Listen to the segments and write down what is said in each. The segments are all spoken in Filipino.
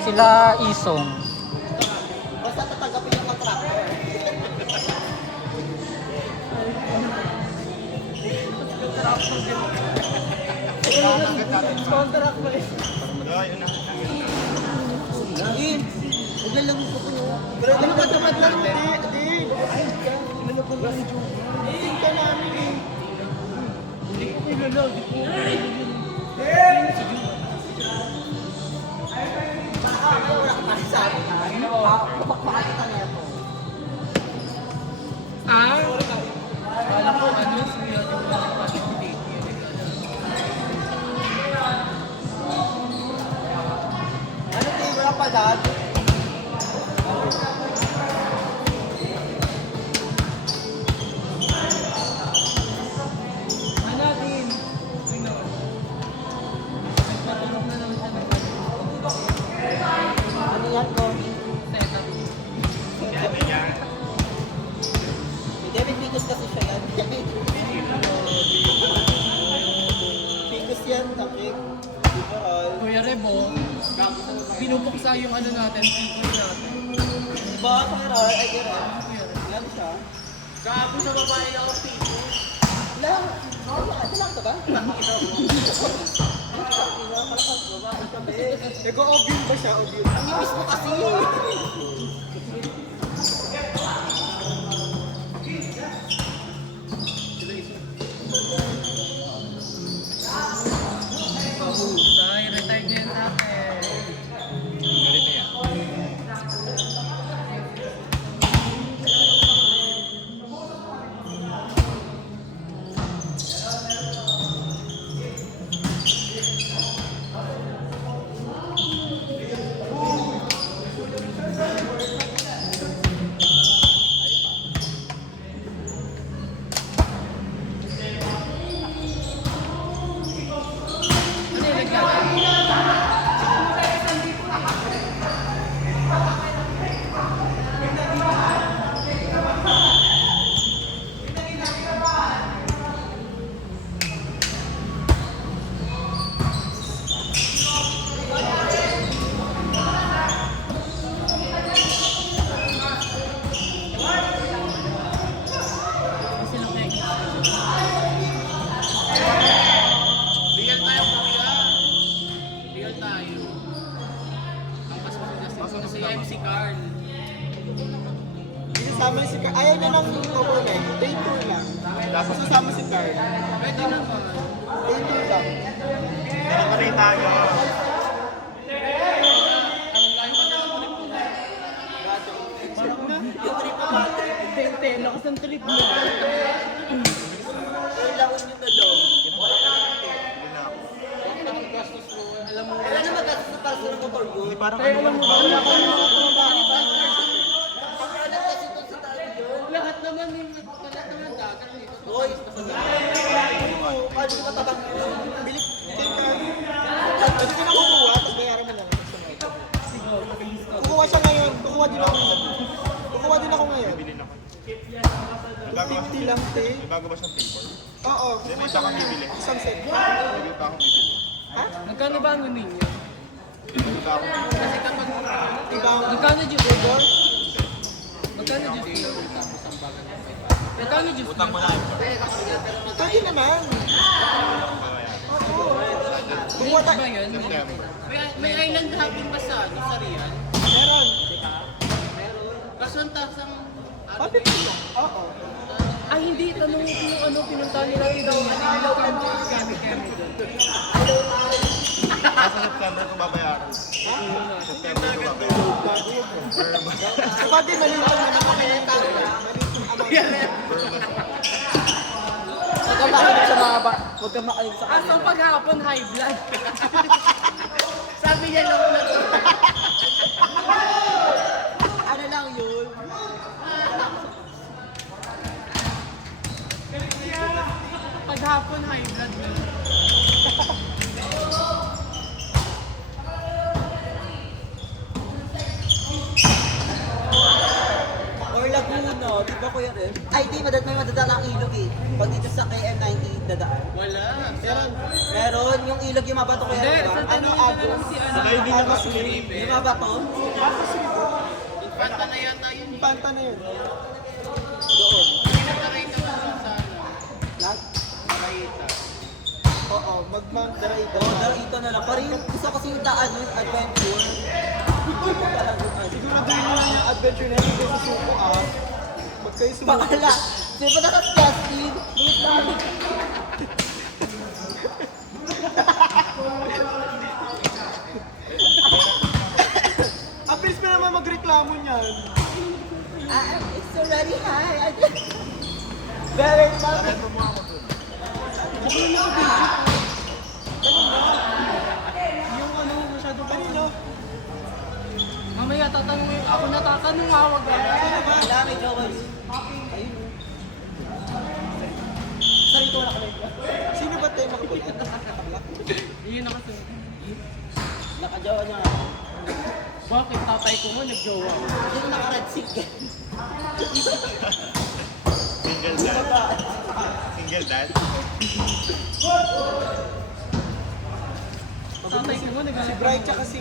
Sila Isong. Basta tatanggapin yung contractor. Contract mo eh. Ayun na. Lagi. Naglalaro ko po. Pero nagtatamad lang. Hindi. Ay, nalagyan lang yung joke. Hindi ka namin eh. Hindi ko pinalaw. Hindi ko wala ka sabi. Pakpakita na ito. Alam ko ano siya yung pag-date. Ano tayo wala pa dad? Ano din? Sino? Nagpatulog na naman siya ng Ano yan ko? setup. May David Picos kasi siya yan. Picos yan, takip. Overall. Kuya Rebo, pinupuksa yung ano natin, people natin. Diba? Overall, ay gano'n. Kuya Rebo. Yan siya. Gago sa babae ako, people. Lang. Ito lang ito ba? Nag-o-obvious ba siya? Obvious. Ang imis mo kasi. Mahusay, retired na yan sa akin. Galit na yan. Ano yung nagkakaroon? Silang X. Real tayo kuya. Real tayo. Ang kasi si MC Carl. Sasama si Carl. Ayaw niya ng overnight. Day tour lang. Tapos sasama si Carl. Pwede naman. Day tour lang. Nakakari tayo. Ang layo pa ng trip ko. Parang na. Yung trip mo ba? Tente, lakas ng trip mo. Kailangan yung dalawang. Wala ka lang. Ang gastos mo. Alam mo. Wala na magastos na para sa motor yun. Parang Kaya alam mo ba? Wala ka naman Pagkalat kasi doon sa tayo yun. lahat naman dagat dito. Hoy! Ano yung matabang yun? Bilik. Pwede ko na kukuha, tapos bayaran mo lang. Kukuha siya ngayon. Kukuha din ako ngayon. Kukuha din ako ngayon. bilhin ako. May bago ba 50 lang, te. May bago ba siyang paper? Oo. Hindi, may isa kang bibili. Isang set. Pwede pa akong bibili. Ha? Magkano ba ang ninyo? Pwede pa akong bibili. Kasi kapag Iba ang... magkano juice flavor? Magkano juice flavor? Magkano juice Utang mo flavor? na. Pwede naman. Oo. Kukuha Ba tayo. yun? September. May island hopping ba sa Rian? Meron. Kaso ang taas ang... Pati ko. Oo. Ay hindi, tanong ko yung ano, pinunta nila yung kami doon. Sa September ko babayaran. September ko babayaran. Pati malito na nakaleta. Huwag ka makinig sa mga ba... Huwag ka makinig sa Aso paghapon, high blood. Sabi niya lang na to. Ano lang yun? Paghapon, high blood. Or Laguna. Oo, di ba Kuya Ren? Ay, di, may madadalang ilog eh. Pag dito sa KM90 dadaan. Wala. Meron yung ilog yung mabato Kuya Hindi, Ren, sa diba? tanong na lang si ano. Saka hindi naman sumiripe. Yung mabato? Infanta na yata yun. Panta na yun. Doon. Pinag-rate naman sa ano. Lag? Nakita. Oo, mag-mount the ride. Oo, dito na lang. Parang yung gusto kasi yung daan yung adventure. Siguraduhin mo lang yung adventure na yun kasi susuko ah. Pag kayo sumuko. Bakala! Sino ba nakas Justin? Wait lang. Ang bilis pa naman magreklamo niyan. It's already high. Very bad. Bakit mo mo ako dun? Yung ano, masyado kanino. Mamaya tatanungin ako natatanong nga wag. Wala, may jowa yun. Ayun. Sarito wala ka lang. Sino ba tayo makabulat? Yun na kasi. Nakajowa niya nga. Bakit tatay ko mo nagjowa? Yung naka-red sig. Single dad. Single dad. Tatay ko mo Si nag Brian tsaka si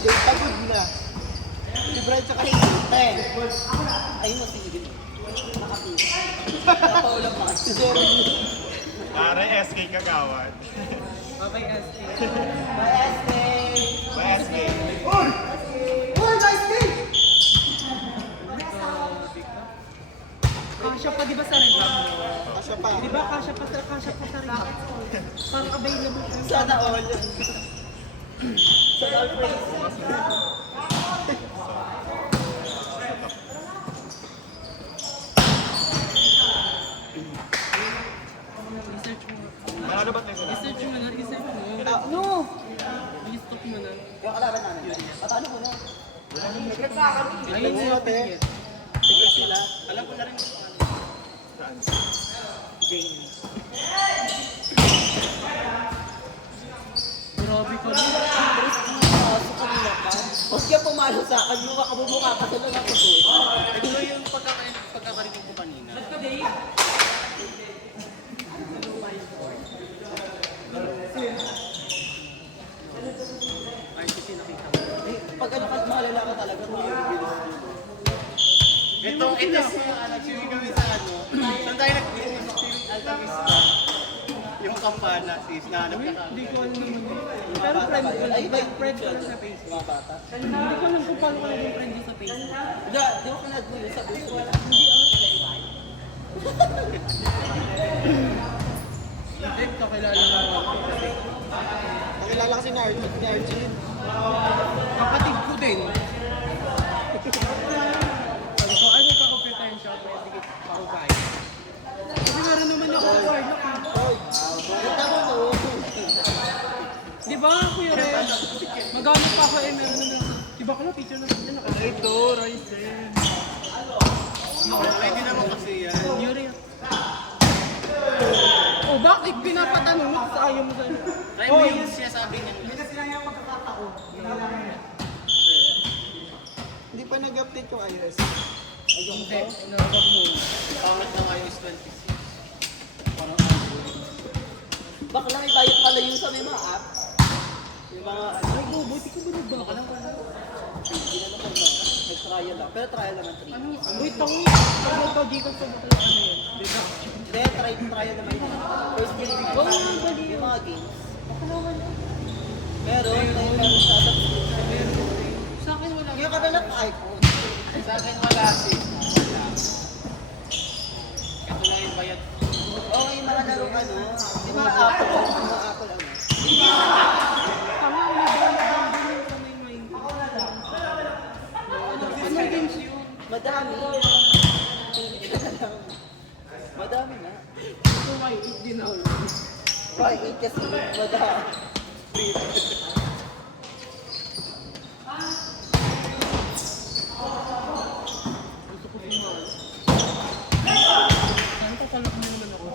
Dave pagod na. Si Brian tsaka si Ayun mo, sige. Napaulang pa. si Jeremy. Pare SK Kagawad. Okay, SK. Bye, SK! Ba SK? Kasya pa di ba sa regap? Asya pa. Di ba kasya pa sa regap? Parang available pa. Sana all. Sana all praise. Research mo. Ano ba tayo? Research mo na, research mo. Ano? I-stop mo na. Yung kalaban namin. At ano mo na? Ayun Ayun na ate. Sige sila. Alam ko na rin. Saan? Jane. Grabe ka rin. Pasok ko nila pa. Huwag kaya pumalo sa akin. Mukha ka bumukha ka sa lang ako doon. Ito yung pagkakarinig ko kanina. Ay, kasi nakita ko. Pag ano ka, maalala ka talaga. Ito si nag-swimming kami sa ano. Saan tayo nag-swimming sa Alta Vista? Yung kampana, sis, nahanap ka kami. Hindi ko alam naman. Pero friend ko, Ay, ba friend ko lang sa Facebook. Mga bata. Hindi ko alam kung paano ko naging friend yun sa Facebook. Di ba kanad mo yun sa Facebook? Hindi, kakilala na ako. Nakilala kasi ni Arjun. Kapatid ko din. Sabi ko, ano ka kompetensya? Sige, ako tayo. Kasi meron naman ako sa Farlock. Ganda mo no? Di ba, Kuya Ren? Magamit pa ako eh, meron naman. Di ba kala picture na dyan naka? Ito, Ryzen. Pwede naman kasi yan. Yuri. Oh, bakit pinapatanong mo sa ayaw mo sa iyo? Try mo yung sinasabi niya. Hindi pa nag-update yung iOS. Hindi, nabag mo. Pangat ng iOS 26. Bakla may bayad pala yun sa may mga app. Yung mga ano. Ay, oh, buti ko ba nagbaka lang? Hindi naman ko na. Nag-trial lang. Pero trial naman 3. Ano? Wait, tangi. Pag nagpag-gcash ko ba talaga ano yan? Deduction. Hindi, trial naman yun. First game. Oo, dali Yung yun. mga games. Meron sa Sa akin wala. Yung kadalat na iPhone. Sa akin wala si. Ito lang yung bayad. Okay, mga larong ano. Yung mga Apple. Yung mga Apple ano. Tama, may bayad lang din yung kamay may. Ano games yun? Madami. Hindi ka na lang. Madami na. Ito why it din ako. Why? Kasi madami. Gusto ko pumakas. Saan pa palak mo naman ako?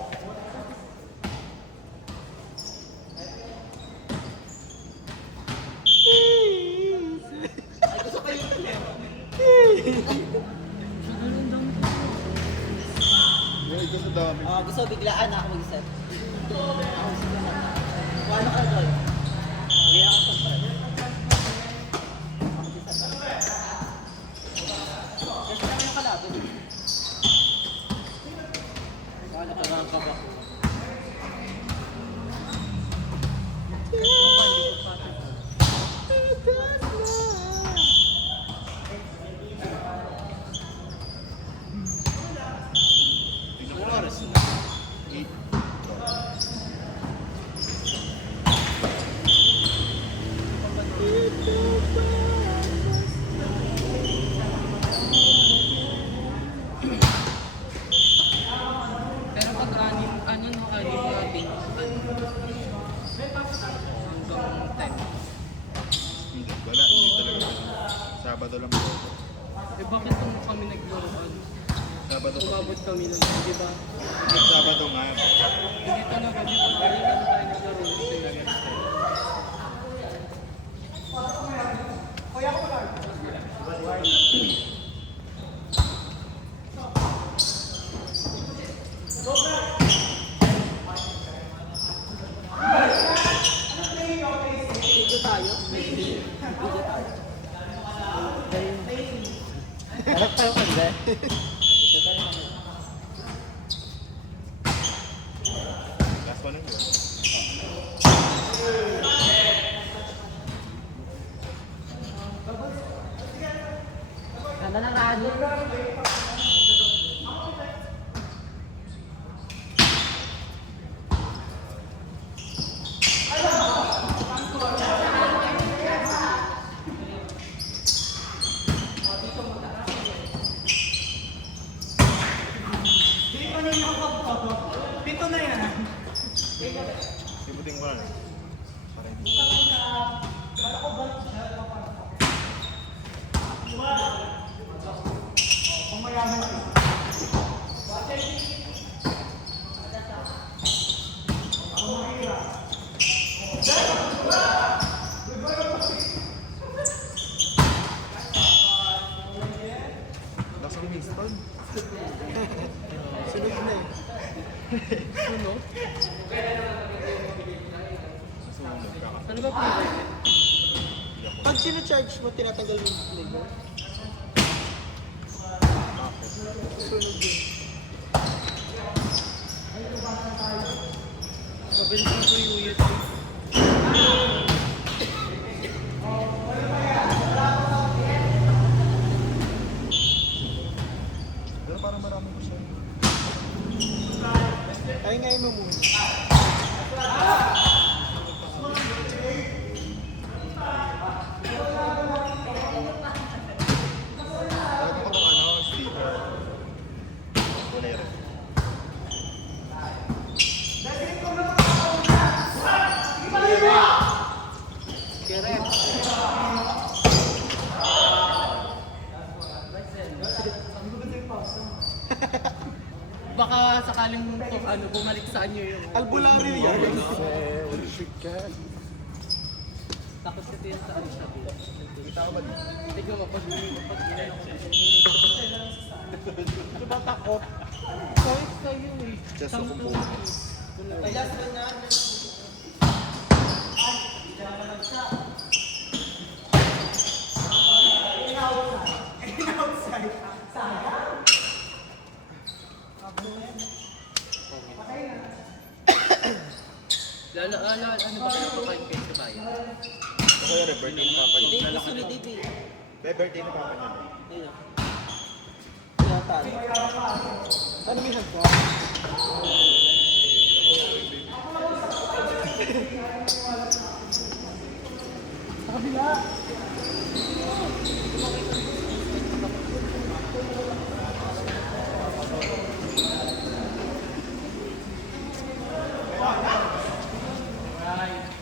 Gusto biglaan na ako mag-isip. Ako sige na. Ano ka doon? Hindi ako sa pala. Kasi naman yung kalabot. Wala ka lang ka ba? Ilang oras na? 8. Pero pag ano no, kayo natin, hanggang 10. Hindi, wala. Hindi talaga. Sabado lang po. Eh bakit kung kami naglaro, Sabado po. umabot kami nun, di ba? Sabado nga. Hindi talaga, di ba? Galing ano tayo naglaro kasi against them. Dito tayo. Dito tayo. Harap tayo kanda. Last one lang yun. Ganda ng radyo. Sibuting ko lang. Para hindi. Last one is fun. Sunod na eh. Sunog? Sumunod ka. Ano ba play? Pag sino-charge mo, tinatanggal mo yung play mo. Sunod yun. Mabilis na po yung YouTube. Pero parang marami ko siya. Ay ngayon mo muna. Talaga ko itong ano, Steve. Bolero. Baka sakaling bumalik sa inyo yung Albularyo yan. tapos kasi yan sa ano siya. Kita ko ba dito? Tignan mo, pag ginano ko Ano ba takot? kahit kayo eh. Just so Sampu. kung Ano ba kayo pakain kayo sa bayan? Kaya birthday ni Papa Hindi, niya. gusto ni Dave eh. Kaya birthday ni Papa niya. Ayun. Tinatan. Ano may nagka? Sa kabila.